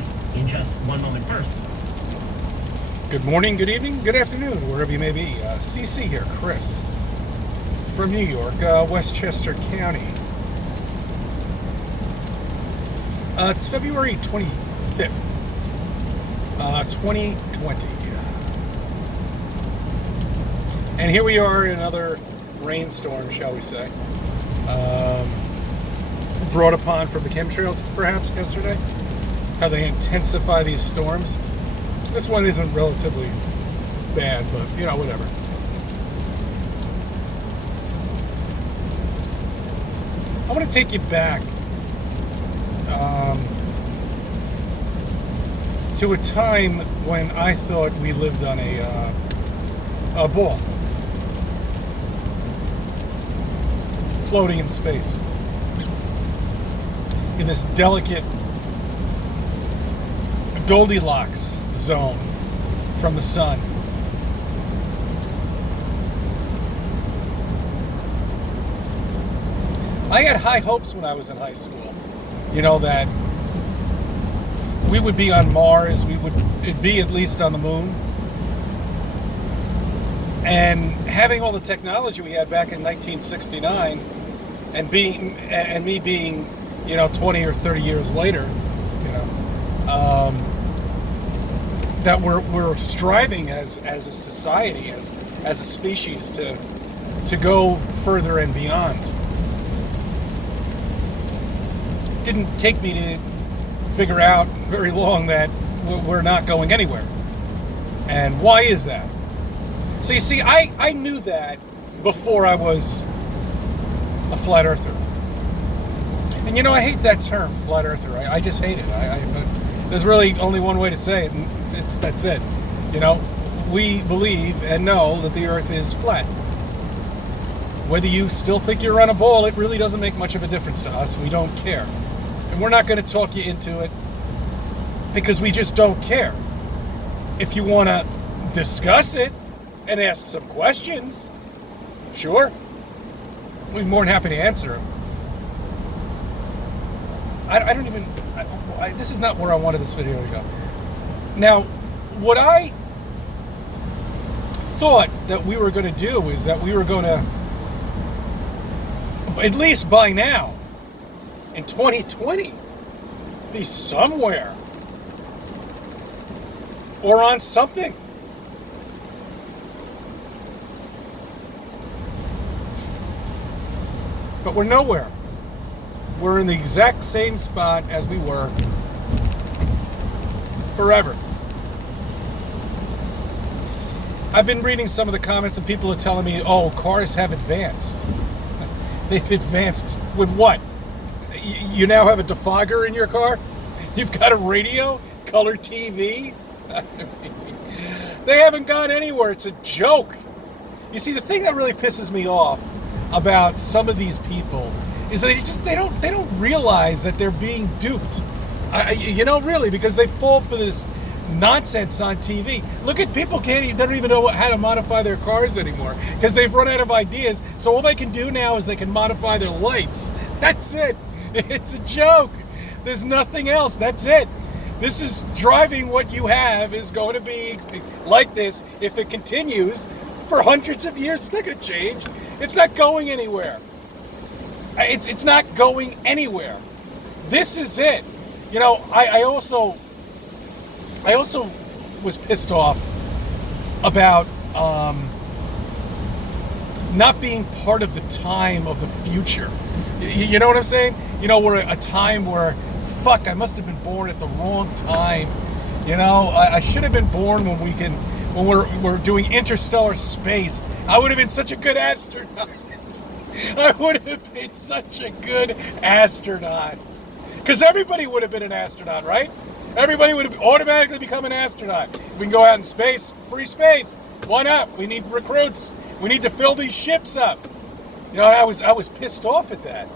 it in just one moment. First. Good morning, good evening, good afternoon, wherever you may be. CC here, Chris, from New York, Westchester County. It's February 25th, 2020. And here we are in another rainstorm, shall we say. Brought upon from the chemtrails, perhaps, yesterday. How they intensify these storms. This one isn't relatively bad, but, you know, whatever. I want to take you back to a time when I thought we lived on a ball floating in space in this delicate Goldilocks zone from the sun. I had high hopes when I was in high school, you know, that we would be on Mars, it'd be at least on the moon. And having all the technology we had back in 1969 and me being, you know, 20 or 30 years later, you know, that we're striving as a society, as a species to go further and beyond. Didn't take me to figure out very long that we're not going anywhere. And why is that? So you see, I knew that before I was a flat earther. And you know, I hate that term, flat earther. I just hate it. There's really only one way to say it, and that's it. You know, we believe and know that the earth is flat. Whether you still think you're on a ball, it really doesn't make much of a difference to us. We don't care. And we're not going to talk you into it because we just don't care. If you want to discuss it and ask some questions, sure. We'd be more than happy to answer them. This is not where I wanted this video to go. Now, what I thought that we were going to do is that we were going to, at least by now, in 2020, be somewhere or on something. But we're nowhere. We're in the exact same spot as we were forever. I've been reading some of the comments and people are telling me, oh, cars have advanced. They've advanced with what? You now have a defogger in your car? You've got a radio? Color TV? They haven't gone anywhere. It's a joke. You see, the thing that really pisses me off about some of these people is that they don't realize that they're being duped. You know, really, because they fall for this nonsense on TV. Look at people don't even know how to modify their cars anymore because they've run out of ideas. So all they can do now is they can modify their lights. That's it. It's a joke. There's nothing else. That's it. This is driving what you have is going to be like this if it continues for hundreds of years. It's not going to change. It's not going anywhere. It's not going anywhere. This is it. You know, I also was pissed off about not being part of the time of the future. You know what I'm saying? You know, we're a time where, fuck, I must have been born at the wrong time. You know, I should have been born when we're doing interstellar space. I would have been such a good astronaut. I would have been such a good astronaut. Because everybody would have been an astronaut, right? Everybody would have automatically become an astronaut. We can go out in space, free space. Why not? We need recruits. We need to fill these ships up. You know, I was pissed off at that.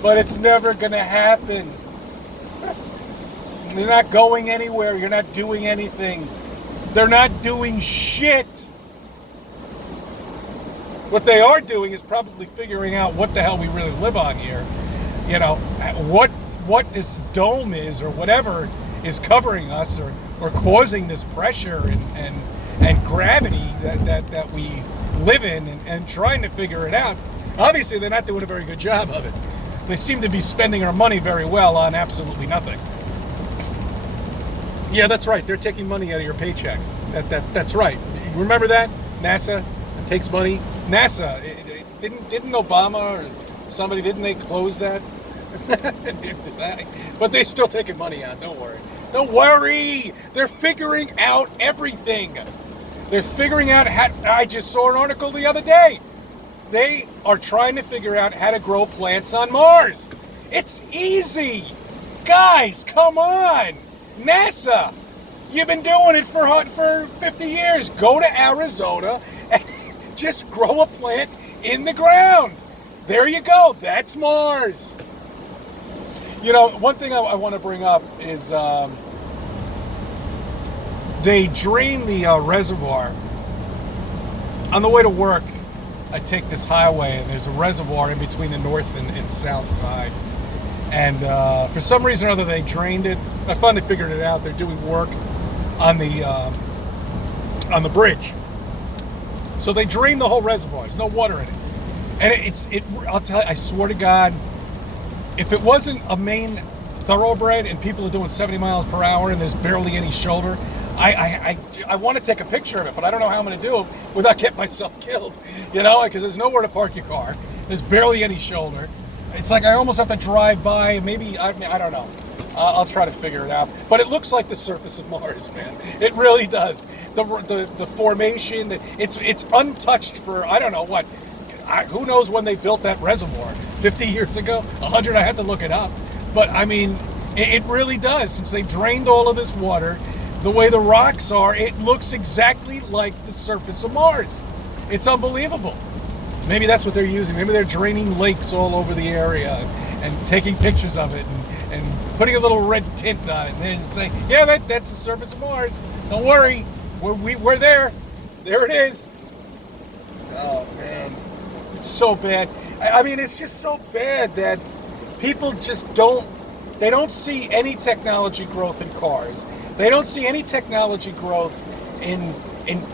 But it's never going to happen. You're not going anywhere. You're not doing anything. They're not doing shit. What they are doing is probably figuring out what the hell we really live on here. You know, what what this dome is or whatever is covering us or causing this pressure and gravity that we live in and trying to figure it out. Obviously, they're not doing a very good job of it. They seem to be spending our money very well on absolutely nothing. Yeah, that's right. They're taking money out of your paycheck. That's right. You remember that? NASA takes money. NASA, didn't Obama or somebody, didn't they close that? But they're still taking money out. Don't worry. Don't worry. They're figuring out everything. They're figuring out how. I just saw an article the other day. They are trying to figure out how to grow plants on Mars. It's easy. Guys, come on. NASA, you've been doing it for 50 years. Go to Arizona and just grow a plant in the ground. There you go. That's Mars. You know, one thing I want to bring up is they drain the reservoir. On the way to work, I take this highway, and there's a reservoir in between the north and south side. And for some reason or other, they drained it. I finally figured it out. They're doing work on the bridge. So they drained the whole reservoir. There's no water in it. And I'll tell you, I swear to God, if it wasn't a main thoroughbred and people are doing 70 miles per hour and there's barely any shoulder, I want to take a picture of it, but I don't know how I'm going to do it without getting myself killed, you know, because there's nowhere to park your car. There's barely any shoulder. It's like I almost have to drive by. Maybe, I don't know. I'll try to figure it out. But it looks like the surface of Mars, man. It really does. The formation, it's untouched for, I don't know what. Who knows when they built that reservoir? 50 years ago? 100? I had to look it up. But, I mean, it really does. Since they drained all of this water, the way the rocks are, it looks exactly like the surface of Mars. It's unbelievable. Maybe that's what they're using. Maybe they're draining lakes all over the area and taking pictures of it and putting a little red tint on it and then saying, yeah, that's the surface of Mars. Don't worry. We're there. There it is. Oh, man. It's so bad. I mean, it's just so bad that people just don't see any technology growth in cars. They don't see any technology growth in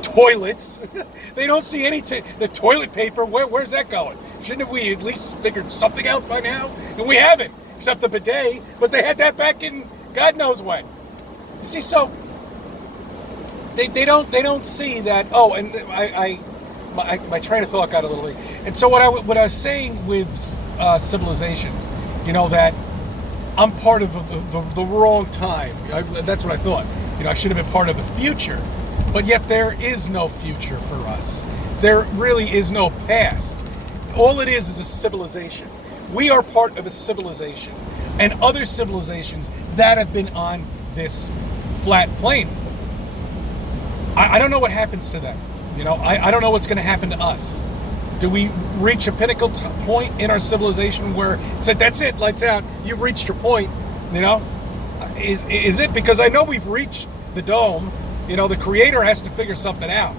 toilets. They don't see any the toilet paper. Where's that going? Shouldn't we at least figured something out by now? And we haven't, except the bidet. But they had that back in God knows when. You see, so they don't see that. Oh, and my train of thought got a little late. And so what I was saying with civilizations, you know, that I'm part of the wrong time. That's what I thought. You know, I should have been part of the future. But yet there is no future for us. There really is no past. All it is a civilization. We are part of a civilization. And other civilizations that have been on this flat plane. I don't know what happens to them. You know, I don't know what's going to happen to us. Do we reach a pinnacle point in our civilization where it's like, that's it, lights out, you've reached your point, you know? Is it? Because I know we've reached the dome. You know, the creator has to figure something out.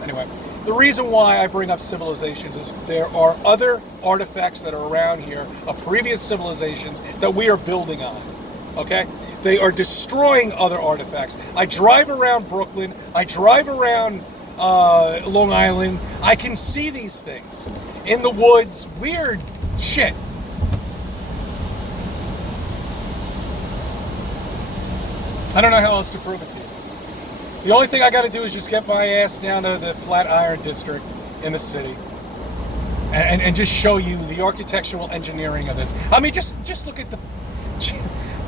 Anyway, the reason why I bring up civilizations is there are other artifacts that are around here of previous civilizations that we are building on. Okay? They are destroying other artifacts. I drive around Brooklyn. I drive around Long Island. I can see these things in the woods. Weird shit. I don't know how else to prove it to you. The only thing I got to do is just get my ass down to the Flatiron District in the city and just show you the architectural engineering of this. I mean, just look at the...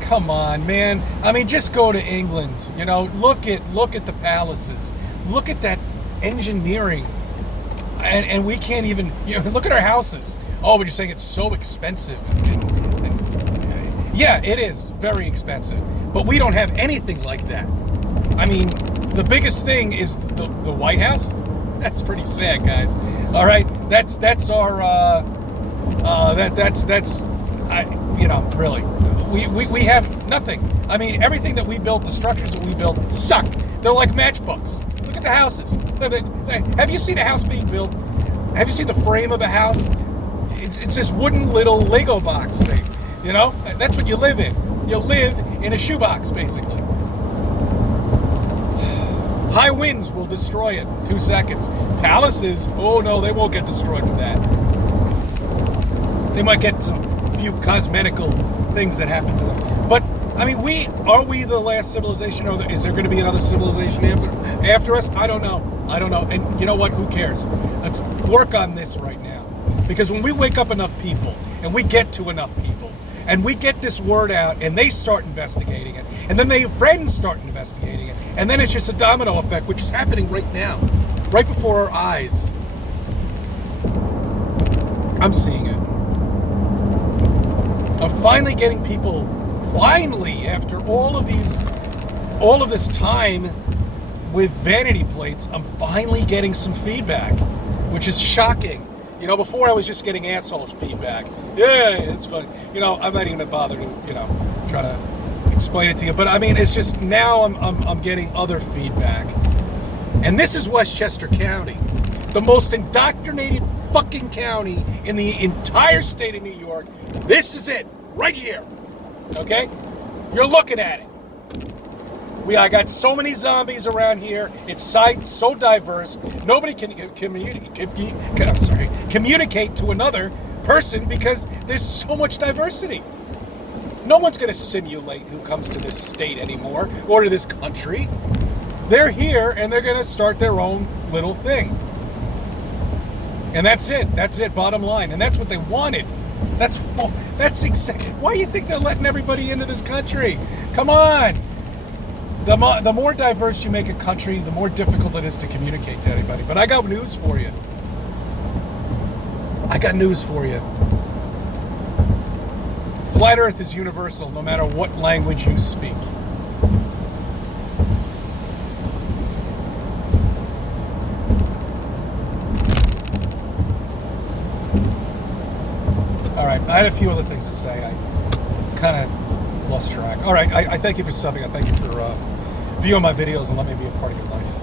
Come on, man. I mean, just go to England. You know, look at the palaces. Look at that engineering. And we can't even... You know, look at our houses. Oh, but you're saying it's so expensive. Yeah, it is very expensive. But we don't have anything like that. I mean, the biggest thing is the White House. That's pretty sad, guys. All right, that's our you know, really, we have nothing. I mean, everything that we built, the structures that we built, suck. They're like matchbooks. Look at the houses. Have you seen a house being built? Have you seen the frame of a house? It's this wooden little Lego box thing. You know, that's what you live in. You live in a shoebox, basically. High winds will destroy it in 2 seconds. Palaces, oh no, they won't get destroyed with that. They might get some few cosmetical things that happen to them. But, I mean, are we the last civilization, or is there going to be another civilization after us? I don't know. And you know what? Who cares? Let's work on this right now. Because when we wake up enough people, and we get to enough people, and we get this word out, and they start investigating it, and then their friends start investigating it, and then it's just a domino effect, which is happening right now, right before our eyes. I'm seeing it. I'm finally getting people, after all of this time with vanity plates, I'm finally getting some feedback, which is shocking. You know, before I was just getting assholes feedback. Yeah, it's funny. You know, I'm not even gonna bother to, try to explain it to you. But I mean, it's just now I'm getting other feedback. And this is Westchester County, the most indoctrinated fucking county in the entire state of New York. This is it, right here. Okay? You're looking at it. I got so many zombies around here. It's so diverse. Nobody can communicate to another person because there's so much diversity. No one's going to simulate who comes to this state anymore or to this country. They're here and they're going to start their own little thing. And that's it. That's it, bottom line. And that's what they wanted. That's exactly why you think they're letting everybody into this country. Come on. The more diverse you make a country, the more difficult it is to communicate to anybody. But I got news for you. Flat Earth is universal, no matter what language you speak. All right, I had a few other things to say. I kind of lost track. All right, I thank you for subbing. I thank you for viewing my videos and letting me be a part of your life.